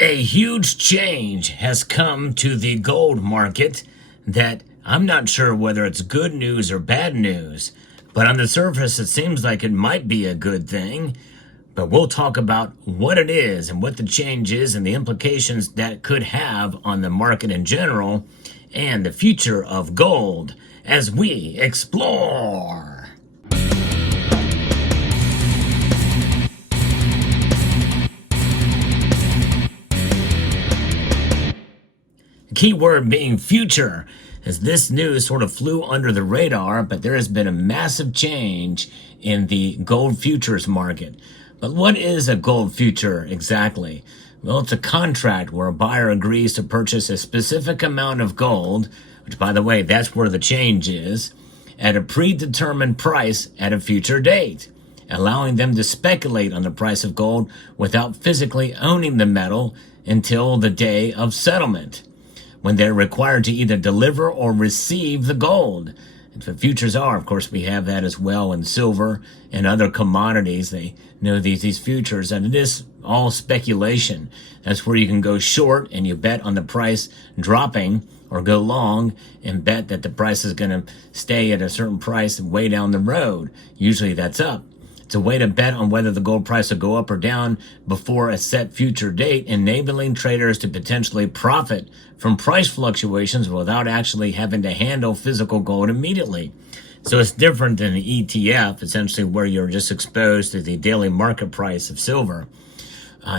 A huge change has come to the gold market that I'm not sure whether it's good news or bad news, but on the surface it seems like it might be a good thing. But we'll talk about what it is and what the change is and the implications that it could have on the market in general and the future of gold as we explore. Key word being future, as this news sort of flew under the radar, but there has been a massive change in the gold futures market. But what is a gold future exactly? Well, it's a contract where a buyer agrees to purchase a specific amount of gold, which, by the way, that's where the change is, at a predetermined price at a future date, allowing them to speculate on the price of gold without physically owning the metal until the day of settlement, when they're required to either deliver or receive the gold. And for futures are, of course, we have that as well in silver and other commodities. They know these futures, and it is all speculation. That's where you can go short and you bet on the price dropping, or go long and bet that the price is going to stay at a certain price way down the road. Usually that's up. It's a way to bet on whether the gold price will go up or down before a set future date, enabling traders to potentially profit from price fluctuations without actually having to handle physical gold immediately. So it's different than an ETF, essentially where you're just exposed to the daily market price of silver.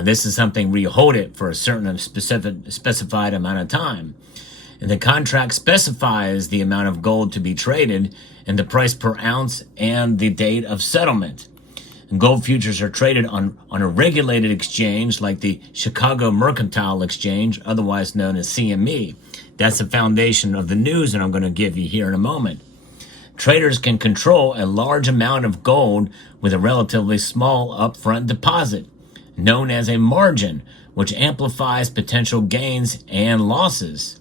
This is something where you hold it for a certain specified amount of time. And the contract specifies the amount of gold to be traded and the price per ounce and the date of settlement. And gold futures are traded on a regulated exchange like the Chicago Mercantile Exchange, otherwise known as CME. That's the foundation of the news that I'm going to give you here in a moment. Traders can control a large amount of gold with a relatively small upfront deposit, known as a margin, which amplifies potential gains and losses.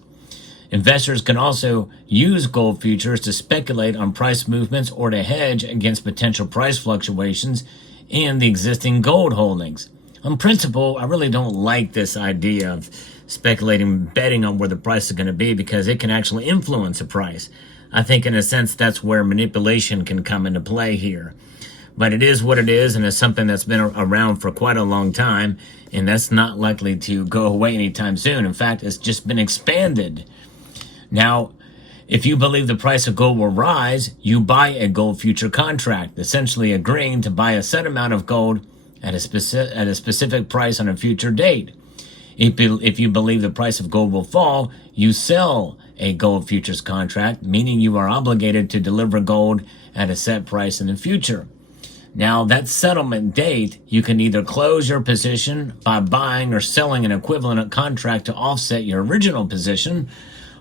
Investors can also use gold futures to speculate on price movements or to hedge against potential price fluctuations in the existing gold holdings. On principle, I really don't like this idea of speculating, betting on where the price is going to be, because it can actually influence the price. I think in a sense that's where manipulation can come into play here. But it is what it is, and it's something that's been around for quite a long time, and that's not likely to go away anytime soon. In fact, it's just been expanded. Now, if you believe the price of gold will rise, you buy a gold future contract, essentially agreeing to buy a set amount of gold at a specific price on a future date. If you believe the price of gold will fall, you sell a gold futures contract, meaning you are obligated to deliver gold at a set price in the future. Now, that settlement date, you can either close your position by buying or selling an equivalent contract to offset your original position,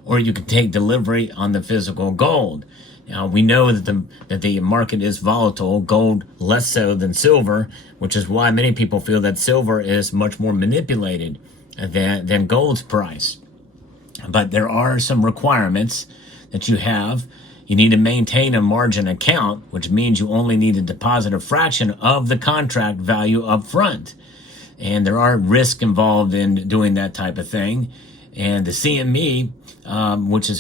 or you can take delivery on the physical gold. Now, we know that the market is volatile, gold less so than silver, which is why many people feel that silver is much more manipulated than gold's price. But there are some requirements that you have. You need to maintain a margin account, which means you only need to deposit a fraction of the contract value up front. And there are risks involved in doing that type of thing. And the CME, which is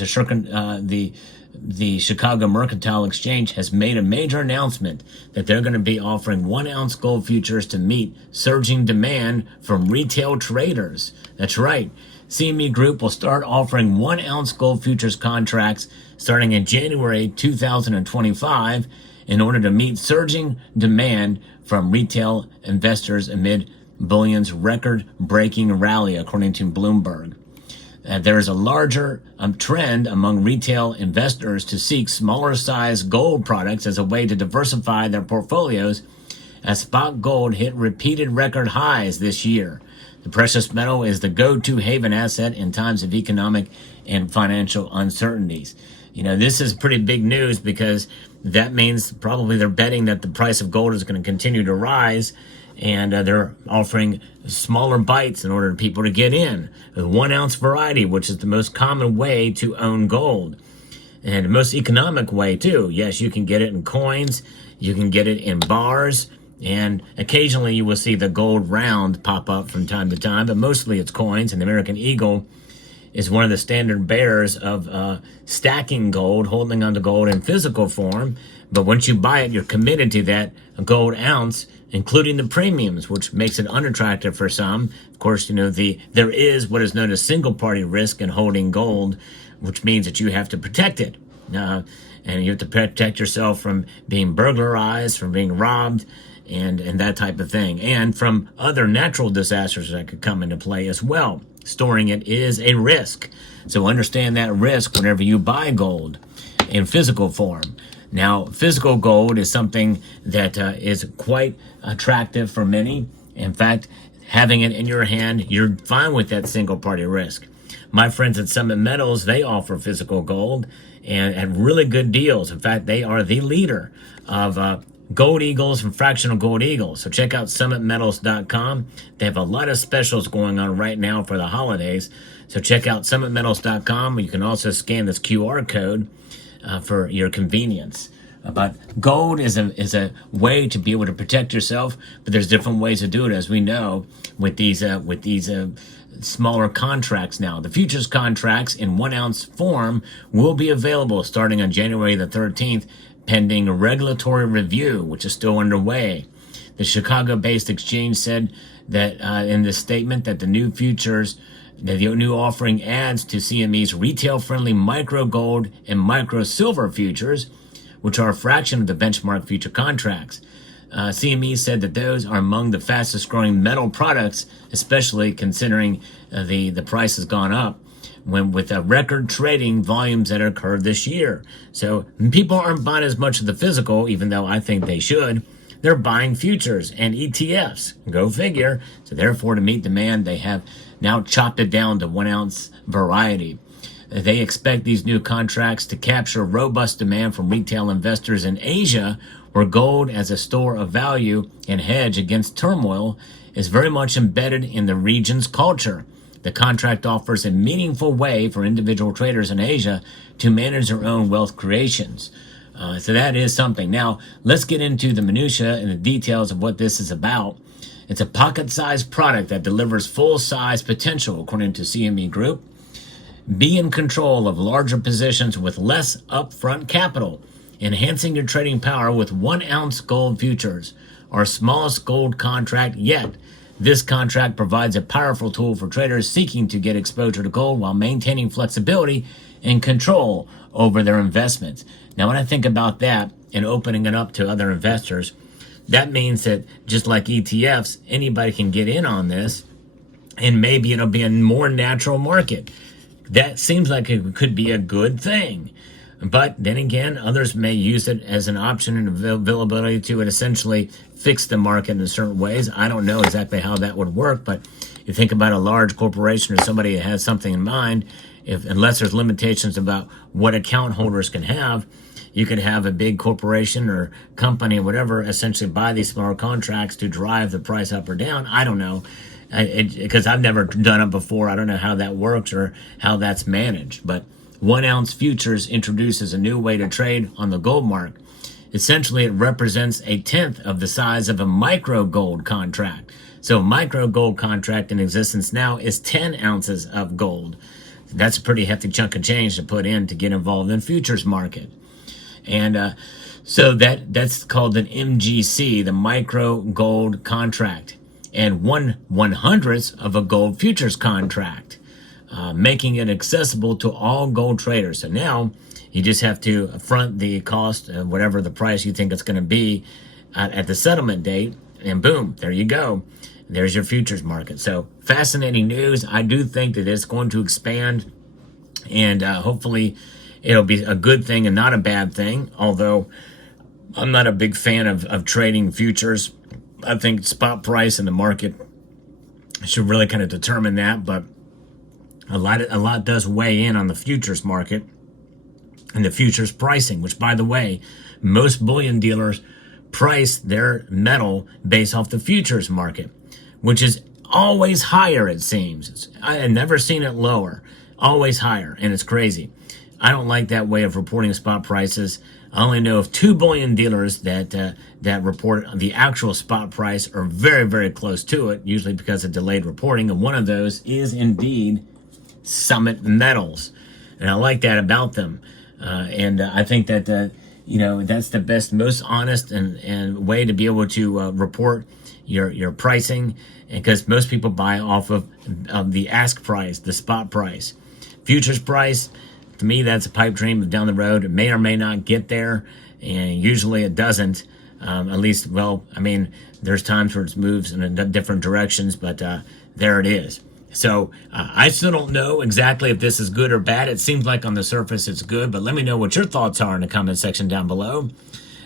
the Chicago Mercantile Exchange, has made a major announcement that they're going to be offering 1 ounce gold futures to meet surging demand from retail traders. That's right. CME Group will start offering 1 ounce gold futures contracts starting in January 2025 in order to meet surging demand from retail investors amid bullion's record-breaking rally, according to Bloomberg. There is a larger trend among retail investors to seek smaller size gold products as a way to diversify their portfolios, as spot gold hit repeated record highs this year. The precious metal is the go-to haven asset in times of economic and financial uncertainties. You know, this is pretty big news, because that means probably they're betting that the price of gold is going to continue to rise, and they're offering smaller bites in order for people to get in. The 1 ounce variety, which is the most common way to own gold, and the most economic way too. Yes, you can get it in coins, you can get it in bars, And occasionally you will see the gold round pop up from time to time, but mostly it's coins. And the American Eagle is one of the standard bearers of stacking gold, holding onto gold in physical form. But once you buy it, you're committed to that gold ounce, including the premiums, which makes it unattractive for some. Of course, there is what is known as single party risk in holding gold, which means that you have to protect it. And you have to protect yourself from being burglarized, from being robbed, and that type of thing, and from other natural disasters that could come into play as well. Storing it is a risk. So understand that risk whenever you buy gold in physical form. Now, physical gold is something that is quite attractive for many. In fact, having it in your hand, you're fine with that single party risk. My friends at Summit Metals, they offer physical gold and at really good deals. In fact, they are the leader of gold eagles and fractional gold eagles. So check out summitmetals.com. They have a lot of specials going on right now for the holidays. So check out summitmetals.com. You can also scan this QR code for your convenience. But gold is a way to be able to protect yourself, but there's different ways to do it, as we know, with these smaller contracts now. The futures contracts in 1 ounce form will be available starting on January the 13th, pending a regulatory review, which is still underway. The Chicago-based exchange said that in this statement that the new offering adds to CME's retail-friendly micro gold and micro silver futures, which are a fraction of the benchmark future contracts. CME said that those are among the fastest growing metal products, especially considering the price has gone up with record trading volumes that occurred this year. So people aren't buying as much of the physical, even though I think they should. They're buying futures and ETFs. Go figure. So therefore, to meet demand, they have now chopped it down to 1 ounce variety. They expect these new contracts to capture robust demand from retail investors in Asia, where gold as a store of value and hedge against turmoil is very much embedded in the region's culture. The contract offers a meaningful way for individual traders in Asia to manage their own wealth creations. So that is something. Now, let's get into the minutia and the details of what this is about. It's a pocket-sized product that delivers full-size potential, according to CME Group. Be in control of larger positions with less upfront capital, enhancing your trading power with 1 ounce gold futures, our smallest gold contract yet. This contract provides a powerful tool for traders seeking to get exposure to gold while maintaining flexibility and control over their investments. Now, when I think about that and opening it up to other investors, that means that just like ETFs, anybody can get in on this, and maybe it'll be a more natural market. That seems like it could be a good thing. But then again, others may use it as an option and availability to essentially fix the market in certain ways. I don't know exactly how that would work, but you think about a large corporation or somebody that has something in mind, unless there's limitations about what account holders can have, you could have a big corporation or company or whatever essentially buy these smaller contracts to drive the price up or down. I don't know. Because I've never done it before. I don't know how that works or how that's managed. But 1 ounce futures introduces a new way to trade on the gold market. Essentially, it represents 1/10 of the size of a micro gold contract. So a micro gold contract in existence now is 10 ounces of gold. That's a pretty hefty chunk of change to put in to get involved in futures market. And so that's called an MGC, the micro gold contract, and 1/100th of a gold futures contract, making it accessible to all gold traders. So now you just have to front the cost of whatever the price you think it's going to be at the settlement date, and boom, there you go. There's your futures market. So fascinating news. I do think that it's going to expand, and hopefully it'll be a good thing and not a bad thing, although I'm not a big fan of trading futures. I think spot price in the market should really kind of determine that, but a lot does weigh in on the futures market and the futures pricing, which, by the way, most bullion dealers price their metal based off the futures market, which is always higher, it seems. I have never seen it lower, always higher, and it's crazy. I don't like that way of reporting spot prices. I only know of 2 bullion dealers that report the actual spot price or very, very close to it, usually because of delayed reporting. And one of those is indeed Summit Metals. And I like that about them. And I think that, that's the best, most honest and way to be able to report your pricing. And because most people buy off of the ask price, the spot price. Futures price, to me, that's a pipe dream of down the road. It may or may not get there, and usually it doesn't. At least, there's times where it moves in different directions, but there it is. So I still don't know exactly if this is good or bad. It seems like on the surface it's good, but let me know what your thoughts are in the comment section down below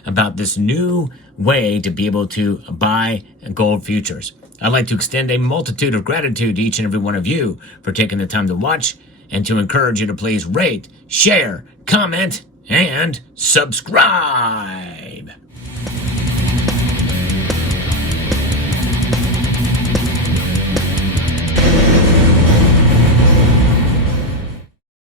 about this new way to be able to buy gold futures. I'd like to extend a multitude of gratitude to each and every one of you for taking the time to watch, and to encourage you to please rate, share, comment, and subscribe.